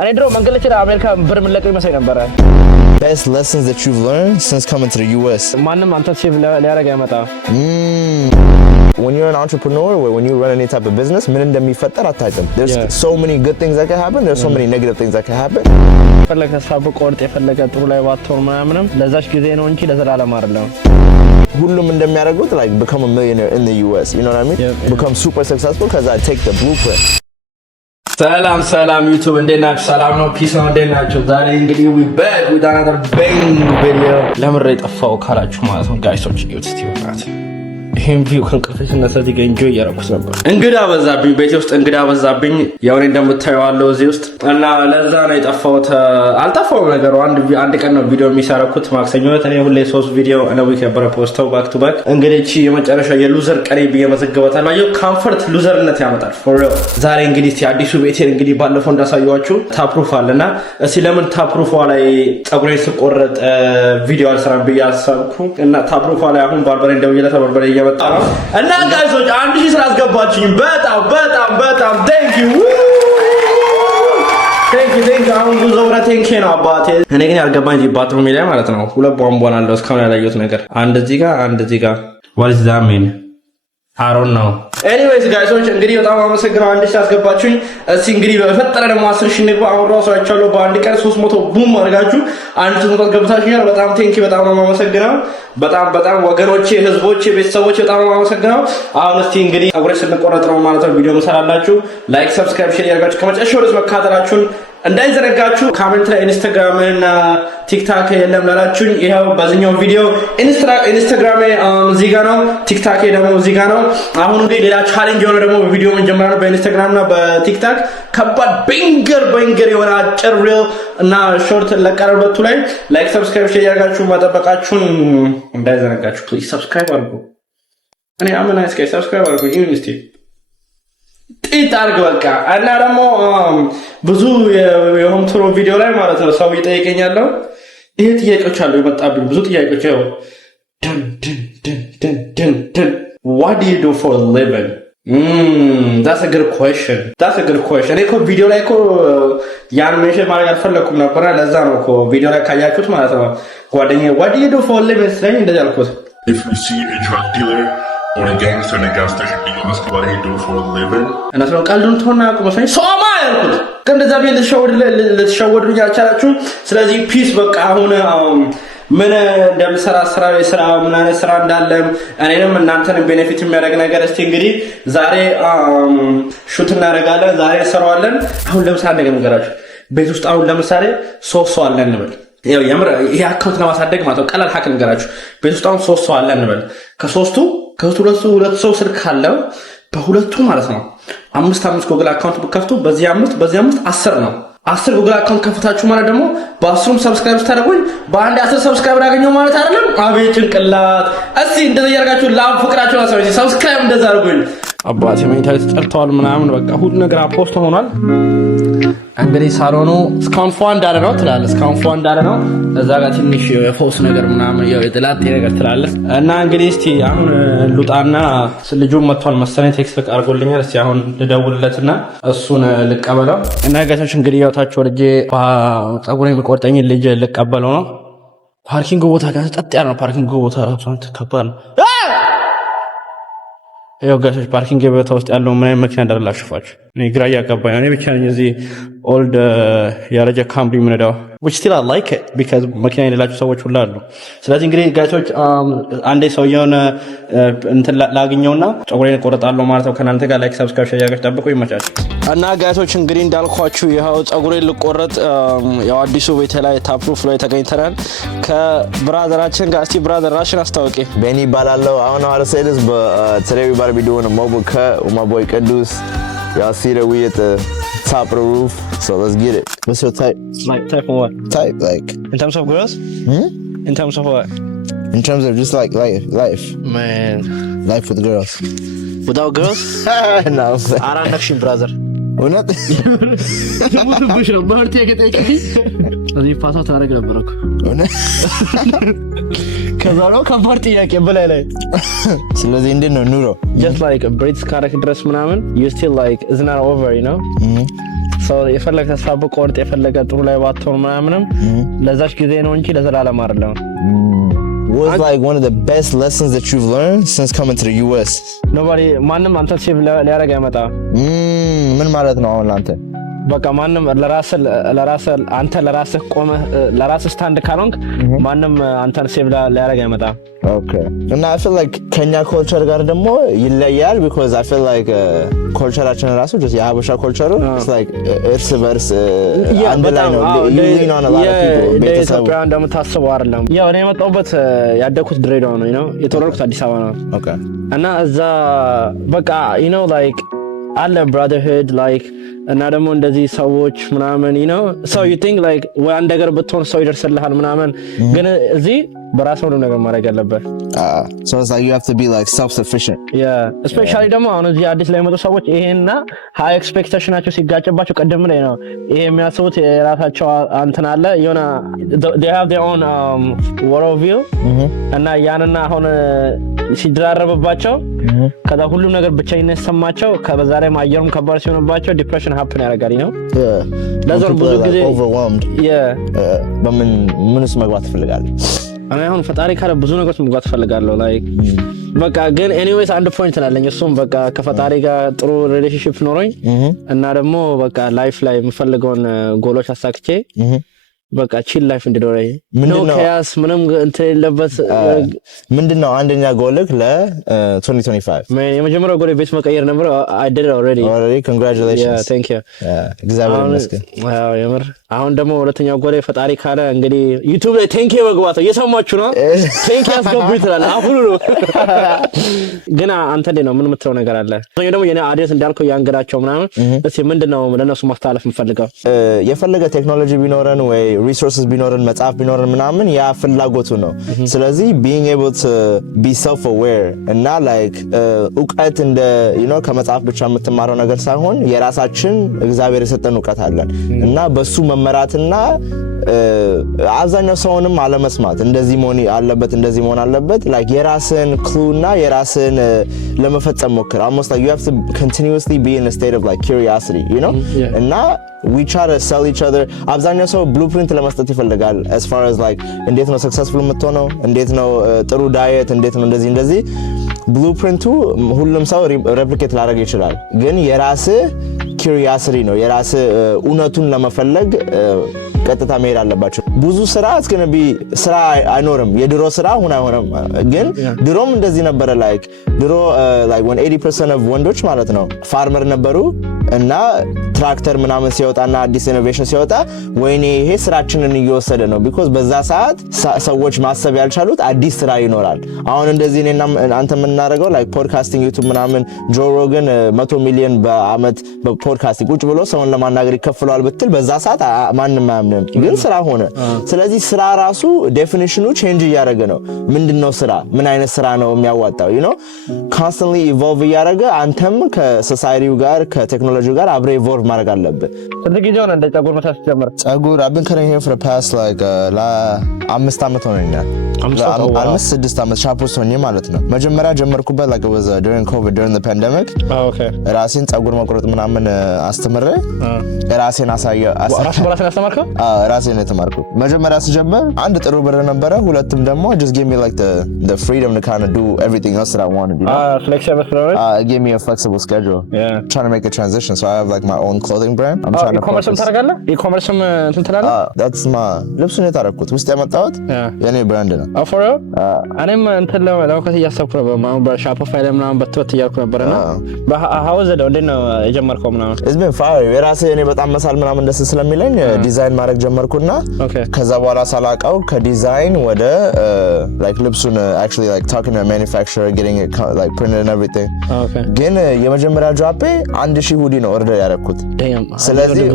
እኔ ድሮ መንገድ ላይ አሜሪካ ብር ምን ለቀው ይመስለኝ ነበር። Best lessons that you've learned since coming to the US? ማንም አንተ ሴቭ ሊያደርግ አይመጣ። When you're an entrepreneur or when you run any type of business, ምን እንደሚፈጠር አታውቅም. There's so many good things that can happen. There's so many negative things that can happen. ፈለከ ተስፋ ቆርጥ የፈለከ ጥሩ ላይ ባትሆን ምናምንም ለዛች ጊዜ ነው እንጂ ለዘላለም አይደለም። ሁሉም እንደሚያደርጉት like become a millionaire in the US. You know what I mean? Become super successful because I take the blueprint. ሰላም ዩቲዩብ እንዴት ናችሁ? ሰላም ነው? ፒስ ነው? እንዴት ናችሁ? ዛሬ እንግዲህ we back with another bang video። ለምን ጠፋው ካላችሁ ማለት ነው ጋይሶች እዩት እስቲ ወጣት ይሄን ቪው ከንቀፈሽ እና ሰዲ ጋር ኢንጆይ ያረኩት ነበር። እንግዳ በዛብኝ ቤቴ ውስጥ እንግዳ በዛብኝ። ያው እኔ እንደምታየው አለው እዚህ ውስጥ እና ለዛ ነው የጠፋሁት። አልጠፋውም ነገሩ አንድ ቀን ነው ቪዲዮ የሚሰራኩት ማክሰኞ ዕለት። እኔ ሁሌ 3 ቪዲዮ እና ዊክ ነበር ፖስተው ባክ ቱ ባክ። እንግዲህ እቺ የመጨረሻ የሉዘር ቀሪ በየመዘገበታል አየው ኮምፎርት ሉዘርነት ያመጣል for real። ዛሬ እንግዲህ እስቲ አዲሱ ቤቴን እንግዲህ ባለፈው እንዳሳየዋችሁ ታፕሩፍ አለና እስቲ ለምን ታፕሩፍ ላይ ፀጉሬን ስቆረጥ ቪዲዮ አልሰራም ብዬ አሰብኩ እና ታፕሩፍ ላይ አሁን ባርበሬ እንደውየለ ተበርበሬ እና ጋይሶች 1000 ስላስገባችኝ በጣም thank you አሁን ብዙ ወራ ቴንክ ነው አባቴ። እኔ ግን ያልገባኝ ባትሩም ላይ ማለት ነው ሁለት ቧንቧን አለው እስካሁን ያላየሁት ነገር አንድ እዚህ ጋር what is that mean I don't know. Anyways guys እንግዲህ በጣም አመሰግናለሁ 1000 አስገባችሁኝ። እስቲ እንግዲህ በፈጠረ ደግሞ 10000 ንግባ አሁን ራሱ አይቻለሁ በአንድ ቀን 300 ቡም አድርጋችሁ 1000 አስገብታችሁኛል። በጣም ቴንኪ በጣም ነው የማመሰግነው። በጣም ወገኖቼ፣ ህዝቦቼ፣ ቤተሰቦቼ በጣም ነው የማመሰግነው። አሁን እስቲ እንግዲህ አብሬ ስንቆረጥ ነው ማለት ነው ቪዲዮ እንሰራላችሁ። ላይክ ሰብስክራይብ ሼር ያደርጋችሁ ከመጨረሻው ድረስ መካተላችሁን እንዳይዘነጋችሁ። ኮሜንት ላይ ኢንስታግራም እና ቲክታክ የለም ላላችሁኝ ይሄው በዚህኛው ቪዲዮ ኢንስታግራም እዚህ ጋር ነው፣ ቲክታክ ደግሞ እዚህ ጋር ነው። አሁን እንግዲህ ሌላ ቻሌንጅ የሆነ ደግሞ ቪዲዮ እንጀምራለን ነው በኢንስታግራም እና በቲክታክ ከባድ ባንገር የሆነ አጭር ሪል እና ሾርት ለቀረበቱ ላይ ላይክ ሰብስክራይብ ሼር ያደርጋችሁ መጠበቃችሁን እንዳይዘነጋችሁ። ፕሊዝ ሰብስክራይብ አድርጉ። እኔ አመና እስከ ሰብስክራይብ አድርጉ ኢንስቲ ይጣርግ በቃ። እና ደግሞ ብዙ የሆም ቱር ቪዲዮ ላይ ማለት ነው ሰው ይጠይቀኛል። ይሄ ጥያቄዎች አሉ የመጣብኝ ብዙ ጥያቄዎች ያው ደን what do you do for a living? That's a good question. እኔ እኮ ቪዲዮ ላይ እኮ ያን ሜንሽን ማድረግ አልፈለኩም ነበር። ለዛ ነው እኮ ቪዲዮ ላይ ካያችሁት ማለት ነው ጓደኛዬ what do you do for a living ስለኝ እንደዛ አልኩት። If you see a drug dealer or a gangster in a gas station, you ask what he do for a living? እና ስለሆነ ቀልዱን ተሆና አቁመሰኝ ሶማ ያልኩት እንደዛ ቢል ልትሸወዱኝ አልቻላችሁም። ስለዚህ ፒስ በቃ አሁን ምን እንደምሰራ ስራ ምን አይነት ስራ እንዳለ እኔንም እናንተንም ቤኔፊት የሚያደርግ ነገር እስቲ እንግዲህ ዛሬ ሹት እናደርጋለን። ዛሬ እንሰራዋለን። አሁን ለምሳሌ ነገራችሁ ቤት ውስጥ አሁን ለምሳሌ 3 ሰው አለ እንበል። ያው የምር ይሄ አካውንት ለማሳደግ ማለት ነው ቀላል ሀቅ ነገራችሁ ቤት ውስጥ አሁን 3 ሰው አለ እንበል። ከሁለት ሰው ስልክ አለው በሁለቱ ማለት ነው 5 ጉግል አካውንት ብከፍቱ በዚህ 5 10 ነው። 10 ጉግል አካውንት ከፍታችሁ ማለት ደግሞ በ10 ሰብስክራይብ ታደርጉኝ በአንድ 10 ሰብስክራይብ ያገኘው ማለት አይደለም። አቤት ጭንቅላት! እስቲ እንደዚህ ያርጋችሁ ላም ፍቅራችሁ አሳውኝ ሰብስክራይብ እንደዛ አድርጉኝ። አባቴ መኝታ ተጠርተዋል ምናምን በቃ ሁሉ ነገር አፖስት ሆኗል። እንግዲህ ሳሎኑ እስካሁን ፏ እንዳለ ነው ትላለህ። እስካሁን ፏ እንዳለ ነው። እዛ ጋር ትንሽ የፎስ ነገር ምናምን ያው የጥላጤ ነገር ትላለህ። እና እንግዲህ እስቲ አሁን ሉጣና ልጁን መጥቷል መሰለኝ ቴክስት አድርጎልኛል። እስቲ አሁን ልደውልለትና እሱን ልቀበለው። እና ጋቶች እንግዲህ ያውታችሁ ወርጄ ፀጉሬን የሚቆርጠኝ ልጅ ልቀበለው ነው። ፓርኪንግ ቦታ ጋር ጠጥ ያለ ነው። ፓርኪንግ ቦታ ራሱ ተከባድ ነው። ያው ጋሾች ፓርኪንግ ቦታ ውስጥ ያለው ምን አይነት መኪና እንዳላችሁፋችሁ እኔ ግራ እያጋባኝ ነው። እኔ ብቻ ነኝ እዚህ ኦልድ ያረጀ ካምሪ ምንዳው which still I like it because መኪና የሌላችሁ ሰዎች ሁሉ አሉ። ስለዚህ እንግዲህ ጋሾች አንዴ ሰውየውን እንትን ላግኘውና ፀጉሬን እቆረጣለሁ ማለት ነው። ከናንተ ጋር ላይክ ሰብስክራይብ ሼር ያደርጋችሁ ጠብቁ። ይመቻችሁ። እና ጋሾች እንግዲህ እንዳልኳችሁ ይሄው ፀጉሬን ልቆረጥ ያው አዲሱ ቤት ላይ ታፕሩፍ ላይ ተገኝተናል ከብራዘራችን ጋር። እስቲ ብራዘር ራስሽን አስታውቂ። ቤኒ ባላለው አሁን ነው አርሰልስ በተለይ ባር ቪዲዮ ነው ሞቦካ ኡማቦይ ቅዱስ y'all see that we at the top of the roof, so let's get it. What's your type? Like type of what? Type like in terms of girls? In terms of what? In terms of just like life. Man, life with girls. Without girls? No. I don't know you, brother. እውነት ሙሉ ብሽ ነው በርቴ ከጠይቀኝ እዚህ ፋታ ታረግ ነበር እኮ እውነት ከዛ ነው ከባድ ጥያቄ በላይ ስለዚህ እንዴት ነው ኑሮ just like a British ካረክ ድረስ ምናምን you still like isn't that over you know ሰው የፈለገ ተስፋ በቆርጥ የፈለገ ጥሩ ላይ ባትሆን ምናምንም ለዛች ጊዜ ነው እንጂ ለዘላለም አይደለም። What's like one of the best lessons that you've learned since coming to the US? Nobody ማንም አንተ ሴቭ ሊያደርግ አይመጣም። ምን ማለት ነው አሁን አንተ? በቃ ማንም ለራስህ አንተ ለራስህ ቆመህ ለራስህ ስታንድ ካልሆንክ ማንም አንተን ሴቭ ሊያደርግ አይመጣም። Okay. And I feel like Kenya culture ጋር ደግሞ ይለያል because I feel like culture-አችን ራሱ just የሀበሻ culture it's like እርስ በርስ አንድ ላይ ነው you lean on a lot of people ቤተሰቡ ኢትዮጵያ እንደምታስበው አይደለም። ያው እኔ የመጣሁበት ያደኩት ድሬዳዋ ነው you know የተወለድኩት አዲስ አበባ ነው። Okay. እና እዛ በቃ you know like አለ brotherhood like እና ደግሞ እንደዚህ ሰዎች ምናምን you know so you think like ወይ አንድ ነገር ብትሆን ሰው ይደርስልሃል ምናምን ግን እዚህ በራስ ነው ነገር ማድረግ ያለበት so it's like you have to be like self sufficient yeah especially ደግሞ አሁን እዚህ አዲስ ላይ የመጡ ሰዎች ይሄና high expectationናቸው ሲጋጭባቸው ቀደም ላይ ነው ይሄ የሚያስቡት የራሳቸው እንትን አለ የሆነ they have their own world view እና ያንና አሁን ሲደራረብባቸው ከዛ ሁሉም ነገር ብቻዬነት ሰማቸው ከበዛ ላይ ማየሩም ከባድ ሲሆንባቸው ዲፕሬሽን happen ያደርጋል ነው ለዛው ብዙ ጊዜ overwhelmed ምንስ መግባት ትፈልጋለህ? እኔ አሁን ፈጣሪ ካለ ብዙ ነገሮች መግባት ፈልጋለሁ like በቃ ግን anyways አንድ ፖይንት አለኝ እሱም በቃ ከፈጣሪ ጋር ጥሩ ሪሌሽንሺፕ ኖሮኝ እና ደግሞ በቃ ላይፍ ላይ የምፈልገውን ጎሎች አሳክቼ በቃ ቺል ላይፍ እንድኖረኝ ነው ከያስ ምንም እንትን የለበት ምንድነው አንደኛ ጎልክ ለ2025 የመጀመሪያው ጎል ቤት መቀየር ነበር I did it already congratulations yeah thank you እግዚአብሔር ይመስገን ዋው የምር አሁን ደግሞ ሁለተኛው ጎል ፈጣሪ ካለ እንግዲህ ዩቲዩብ ላይ ቴንክ ዩ መግባት እየሰማችሁ ነው ቴንክ ዩ አስገቡ ይላል አሁን ነው ግን አንተ ነው ምን የምትለው ነገር አለ ደግሞ የኔ አዲስ እንዳልከው ያንገዳቸው ምናምን እስኪ ምንድነው ለነሱ ማስተላለፍ የምፈልገው የፈለገ ቴክኖሎጂ ቢኖረን ወይ resources ቢኖረን መጽሐፍ ቢኖረን ምናምን ያ ፍላጎቱ ነው ስለዚህ being able to be self aware እና like ዕውቀት እንደ you know ከመጽሐፍ ብቻ የምትማረው ነገር ሳይሆን የራሳችን እግዚአብሔር የሰጠን ዕውቀት አለን እና በሱ መመራትና አብዛኛው ሰውንም አለመስማት እንደዚህ መሆን አለበት like የራስን ክሉና የራስን ለመፈጸም ሞክር almost like you have to continuously be in a state of like curiosity you know እና we try to sell each other አብዛኛው ሰው blueprint ለመስጠት ይፈልጋል as far as like እንዴት ነው successful የምትሆነው እንዴት ነው ጥሩ ዳየት እንዴት ነው እንደዚህ blueprint ሁሉም ሰው replicate ላደርግ ይችላል ግን የራስህ curiosity ነው የራስህ እውነቱን ለመፈለግ ቀጥታ መሄድ አለባቸው ብዙ ስራ እስከነቢ ስራ አይኖርም የድሮ ስራ አሁን አይሆንም ግን ድሮም እንደዚህ ነበር like ድሮ like when 80% of ወንዶች ማለት ነው ፋርመር ነበሩ እና ትራክተር ምናምን ሲወጣና አዲስ ኢኖቬሽን ሲወጣ ወይኔ ይሄ ስራችንን እየወሰደ ነው because በዛ ሰዓት ሰዎች ማሰብ ያልቻሉት አዲስ ስራ ይኖራል አሁን እንደዚህ እኔና አንተ የምናደርገው like ፖድካስቲንግ ዩቲዩብ ምናምን ጆ ሮገን 100 ሚሊዮን በአመት በፖድካስቲንግ ቁጭ ብሎ ሰውን ለማናገር ይከፍለዋል ብትል በዛ ሰዓት ማንንም አያምንም ግን ስራ ሆነ ስለዚህ ስራ ራሱ ዴፊኒሽኑ ቼንጅ እያደረገ ነው ምንድነው ስራ ምን አይነት ስራ ነው የሚያዋጣው you know constantly evolve እያደረገ አንተም ከሶሳይቲው ጋር ከቴክኖሎጂው ጋር አብረ evolve ማድረግ አለበት ስለዚህ ነው እንደ ጸጉር መሳስ ጀመረ ጸጉር I've been cutting hair for the past like 5 አመት ሆነኛል 6 አመት ሻምፖስ ሆኜ ማለት ነው መጀመሪያ ጀመርኩበት like it was during covid during the pandemic okay ራሴን ጸጉር መቁረጥ ምናምን አስተምሬ ራሴን አስተማርከው ራሴን የተማርኩት መጀመሪያ ስጀምር አንድ ጥሩ ብር ነበረ ሁለቱም ደግሞ just give me like the freedom to kind of do everything else that I wanted you know flexible give me a flexible schedule trying to make a transition so I have like my own clothing brand I'm trying to e-commerce ታረጋለህ e-commerce እንትን ትላለህ that's my ልብሱን የታረኩት ውስጥ ያመጣሁት የኔ ብራንድ ነው for real እኔም እንትን ለማውቀት እያሰብኩ ነበር ማን በሻፖፋይ ላይ ምናምን በትወት እያልኩ ነበርና how was it እንዴት ነው የጀመርከው ምናምን it's been fire የራሴ እኔ በጣም መሳል ምናምን ደስ ስለሚለኝ ዲዛይን ማድረግ ጀመርኩና ከዛ በኋላ ሳላቀው ከዲዛይን ወደ like ልብሱን actually like talking to a manufacturer getting it like printed and everything ግን የመጀመሪያ ድራፔ 1000 ሁዲ ነው ኦርደር ያደረኩት ስለዚህ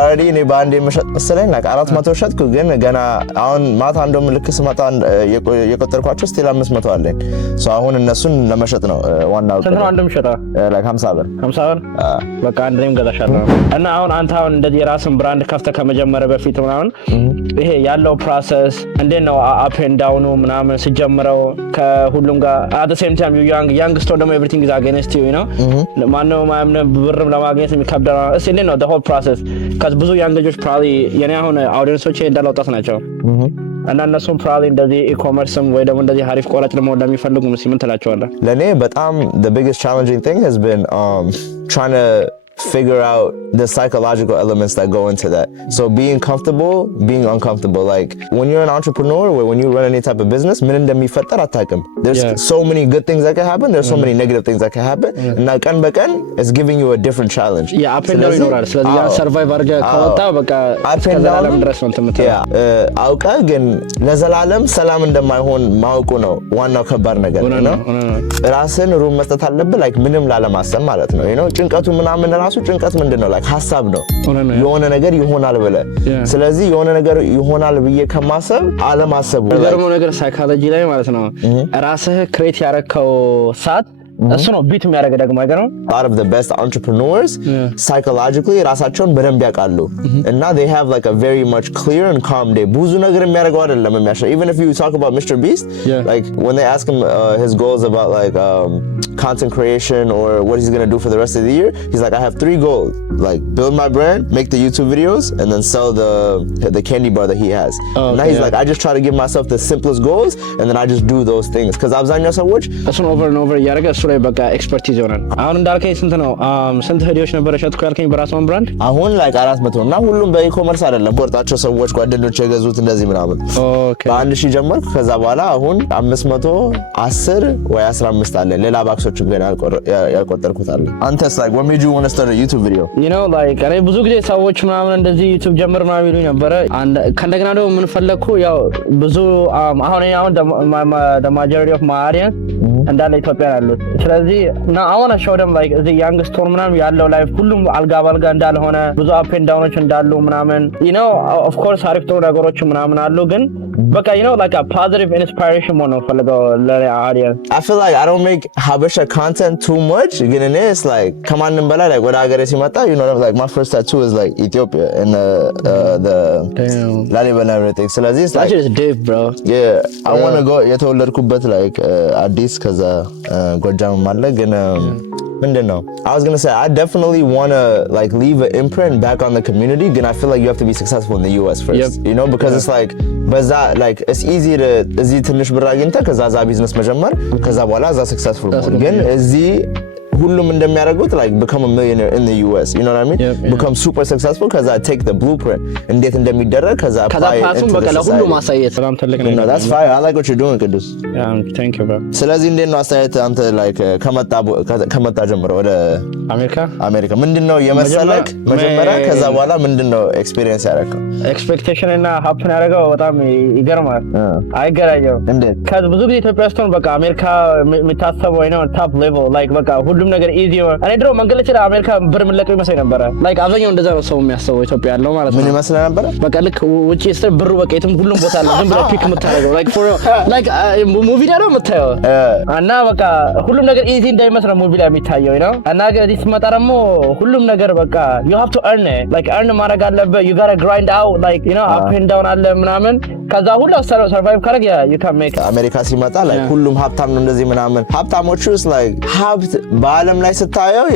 already እኔ ባንዴ መሸጥ መሰለኝ like 400 ሸጥኩ ግን ገና አሁን ማታ እንደውም ልክ ስመጣ የቆጠርኳቸው ስቲል 500 አለኝ so አሁን እነሱን ለመሸጥ ነው ዋናው ስንት ነው አንዱም ሸጣ like 50 ብር በቃ አንዴም ገዛሻለሁ እና አሁን አንተ አሁን እንደዚህ የራስን ብራንድ ከፍተህ ከመጀመሪያ በፊት ምናምን ይሄ ያለው ፕሮሰስ እንዴት ነው አፕ ኤንድ ዳውን ምናምን ሲጀምረው ከሁሉም ጋር at the same time you young store ደግሞ everything is against you you know ማነው ማምነ ብርም ለማግኘት የሚከብደው እስ እንዴት ነው the whole process cuz ብዙ ያን ልጆች probably የኔ አሁን አውዲየንሶቼ እንዳለ ወጣት ናቸው እና እነሱም probably እንደዚህ e-commerceም ወይ ደግሞ እንደዚህ አሪፍ ቆራጭ ለመሆን ለሚፈልጉ ምን ትላቸዋለህ? ለኔ በጣም the biggest challenging thing has been trying to figure out the psychological elements that go into that. So being comfortable, being uncomfortable. Like when you're an entrepreneur or when you run any type of business, there's so many good things that can happen. There's so many negative things that can happen. And now kan bakan is giving you a different challenge. Yeah, up and down ይኖራል. ስለዚህ ያ ሰርቫይቭ አድርገህ ከወጣ በቃ ለዘላለም ድረስ ነው የምትመጣው። አውቀህ ግን ለዘላለም ሰላም እንደማይሆን ማወቁ ነው ዋናው ከባድ ነገር ነው። ራስን ሩም መስጠት አለብህ like ምንም ላለማሰብ ማለት ነው። you know ጭንቀቱ ምናምን ራሱ ጭንቀት ምንድነው like ሐሳብ ነው የሆነ ነገር ይሆናል ብለህ ስለዚህ የሆነ ነገር ይሆናል ብዬ ከማሰብ አለማሰቡ ደግሞ ነገር ሳይኮሎጂ ላይ ማለት ነው ራስህ ክሬት ያረከው ሳት እሱ ነው ቢት የሚያደርገው ደግሞ አይገርም a lot of the best entrepreneurs psychologically ራሳቸውን በደንብ ያውቃሉ እና they have like a very much clear and calm day ብዙ ነገር የሚያደርገው አይደለም የሚያሻ even if you talk about Mr. Beast like when they ask him his goals about like content creation or what he's going to do for the rest of the year he's like I have 3 goals like build my brand make the YouTube videos and then sell the candy bar that he has now he's like I just try to give myself the simplest goals and then I just do those things cuz አብዛኛው ሰዎች እሱን over and over ያደረገ እሱ ላይ በቃ ኤክስፐርቲዝ ይሆናል አሁን እንዳልከኝ ስንት ነው ስንት ቪዲዮዎች ነበር ሸጥኩ ያልከኝ በራስዎን ብራንድ አሁን ላይ 400 እና ሁሉም በኢኮመርስ አይደለም ቆርጣቸው ሰዎች ጓደኞች የገዙት እንደዚህ ምናምን ኦኬ በ1000 ጀመርኩ ከዛ በኋላ አሁን 510 ወይ 15 አለ ሌላ ባክሶችን ገና ያልቆጠርኩት አለ አንተስ like what made you want to start a YouTube video you know like እኔ ብዙ ጊዜ ሰዎች ምናምን እንደዚህ YouTube ጀምር ምናምን ይሉኝ ነበር ከእንደገና ደግሞ ምን ፈለኩ ያው ብዙ አሁን the majority of my audience እንዳለ ኢትዮጵያ ያሉት ስለዚህ now I want to show them like the young store ምናምን ያለው ላይፍ ሁሉም አልጋ ባልጋ እንዳልሆነ ብዙ አፕ ኤንድ ዳውኖች እንዳሉ ምናምን you know of course አሪፍ ጥሩ ነገሮች ምናምን አሉ ግን በቃ you know like a positive inspiration more ነው ፈልገው ለአዲያን I feel like I don't make Habesha content too much ግን እኔ it's like ከማንም በላይ like ወደ ሀገሬ ሲመጣ you know like my first tattoo is like Ethiopia and the Lalibela everything ስለዚህ it's like just deep bro yeah I want to go የተወለድኩበት like አዲስ ከዛ ጎጃም ማለ ግን ምንድነው I was going to say I definitely want to like leave an imprint back on the community but I feel like you have to be successful in the US first you know because it's like በዛ like it's easy to እዚህ ትንሽ ብር አግኝተህ ከዛ ቢዝነስ መጀመር ከዛ በኋላ እዛ successful ግን እዚህ ሁሉም እንደሚያደርጉት like become a millionaire in the US you know what I mean become super successful cuz I take the blueprint እንዴት እንደሚደረግ ከዛ apply it በቃ ለሁሉ ማሳየት በጣም ትልቅ ነው that's fine I like what you're doing Kudus thank you bro ስለዚህ እንዴት ነው አስተያየት አንተ like ከመጣ ጀምሮ ወደ አሜሪካ ምንድነው የመሰለክ መጀመሪያ ከዛ በኋላ ምንድነው ኤክስፒሪየንስ ያደረከው ኤክስፔክቴሽን እና happen ያደረገው በጣም ይገርማል አይገራየው እንዴት ከዚ ብዙ ጊዜ ኢትዮጵያ ውስጥ በቃ አሜሪካ የሚታሰበው ነው top level like በቃ ሁሉም ነገር ኢዚ ነው እኔ ድሮ መንገድ ላይ አሜሪካ ብር ምለቀው ይመስለኝ ነበር like አብዛኛው እንደዛ ነው ሰው የሚያስበው ኢትዮጵያ ያለው ማለት ነው ምን ይመስል ነበር በቃ ልክ ውጪ ስትር ብሩ በቃ የትም ሁሉም ቦታ አለ ዝም ብለህ ፒክ የምታደርገው like for like ሙቪ ላይ ነው የምታየው እና በቃ ሁሉም ነገር ኢዚ እንዳይመስል ሙቪ ላይ የሚታየው ነው እና እዚህ ስትመጣ ደግሞ ሁሉም ነገር በቃ you have to earn it like earn ማድረግ አለበት you gotta grind out like you know up and down አለ ምናምን ከዛ ሁሉ ሰርቫይቭ ካረግ you can make አሜሪካ ሲመጣ like ሁሉም ሀብታም ነው እንደዚህ ምናምን ሀብታሞቹ like ሀብት በአለም ላይ ስታየው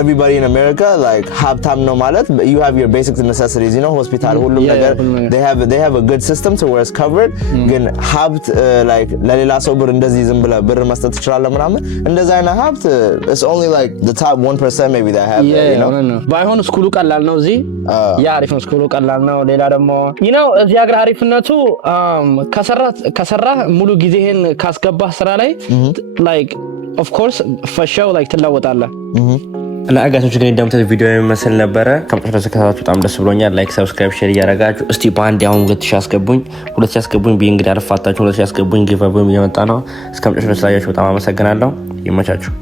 everybody in America like ሀብታም ነው ማለት you have your basic necessities you know hospital ሁሉም ነገር they have a good system to where it's covered ግን ሀብት like ለሌላ ሰው ብር እንደዚህ ዝም ብለህ ብር መስጠት ትችላለህ ምናምን እንደዛ አይነት ሀብት it's only like the top 1% maybe that have that, you know ባይሆን ስኩሉ ቀላል ነው እዚህ ያ አሪፍ ነው ስኩሉ ቀላል ነው ሌላ ደግሞ you know እዚህ ሀገር አሪፍነቱ ከሰራ ሙሉ ጊዜህን ካስገባህ ስራ ላይ like of course for sure like ትለወጣለህ እና አጋቶች ግን እንደምታዩት ቪዲዮ የሚመስል ነበረ ከመጨረሻ ተከታታችሁ በጣም ደስ ብሎኛል ላይክ ሰብስክራይብ ሼር እያደረጋችሁ እስቲ በአንድ አሁን 2000 አስገቡኝ ቢንግዳ አልፋታችሁ 2000 አስገቡኝ ጊቭ አዌም እየመጣ ነው እስከመጨረሻ ስላያችሁ በጣም አመሰግናለሁ ይመቻችሁ